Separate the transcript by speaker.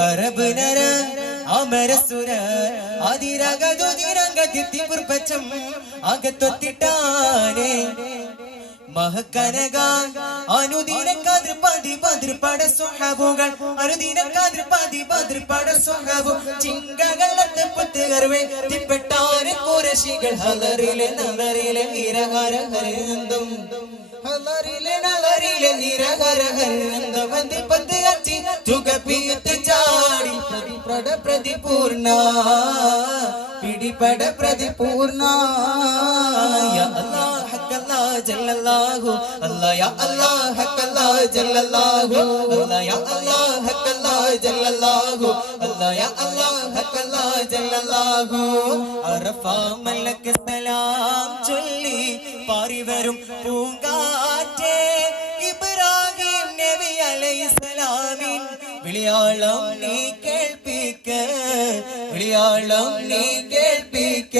Speaker 1: Arab നര അമരസുര അതിരകതുതിരംഗത്തി പുർപ്പച്ചം അകത്തൊത്തിട്ടാനേ. മഹക്കനക പ്രതിപട പ്രതിപൂർണ പിടിപട പ്രതിപൂർണ. യാ ജല്ലല്ലാഹു യാ ജല്ലല്ലാഹു യാ ജല്ലല്ലാഹു യാ ജല്ലല്ലാഹു. സലാം ചൊല്ലി പാറി വരും പൂങ്കാറ്റേ. ഇബ്രാഹിം നബി അലൈഹിസ്സലാമിൻ വിളിയാളം നീ കേൾപ്പിക്ക വിളിയാളം നീ കേൾപ്പിക്ക